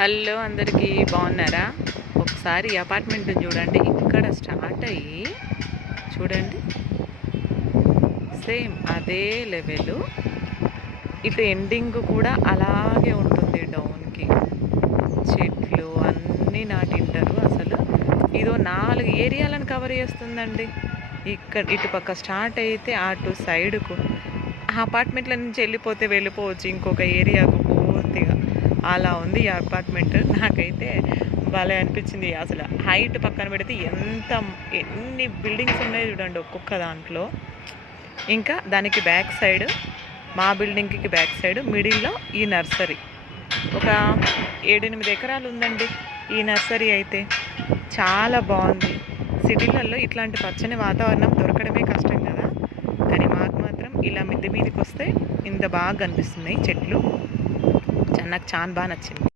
Hello అందరికీ బాగున్నారా? ఒకసారి అపార్ట్మెంట్ చూడండి. ఇక్కడ స్టార్ట్ అయ్యి చూడండి, సేమ్ అదే లెవెల్. ఇటు ఎండింగ్ కూడా అలాగే ఉంటుంది. డౌన్కి చెట్లు అన్నీ నాటింటారు. అసలు ఇదో 4 ఏరియాలను కవర్ చేస్తుందండి. ఇక్కడ ఇటుపక్క స్టార్ట్ అయితే అటు సైడ్కు అపార్ట్మెంట్ల నుంచి వెళ్ళిపోవచ్చు ఇంకొక ఏరియాకు పూర్తిగా. అలా ఉంది ఈ అపార్ట్మెంట్. నాకైతే భలే అనిపించింది. అసలు హైట్ పక్కన పెడితే ఎన్ని బిల్డింగ్స్ ఉన్నాయో చూడండి ఒక్కొక్క దాంట్లో. ఇంకా దానికి బ్యాక్ సైడ్, మా బిల్డింగ్కి బ్యాక్ సైడ్ మిడిల్లో ఈ నర్సరీ. ఒక 7-8 ఎకరాలు ఉందండి ఈ నర్సరీ. అయితే చాలా బాగుంది. సిటీలలో ఇట్లాంటి పచ్చని వాతావరణం దొరకడమే కష్టం కదా, కానీ మాకు మాత్రం ఇలా మిద్దె మీదకి వస్తే ఇంత బాగా కనిపిస్తున్నాయి చెట్లు. నాకు చాలా బాగా నచ్చింది.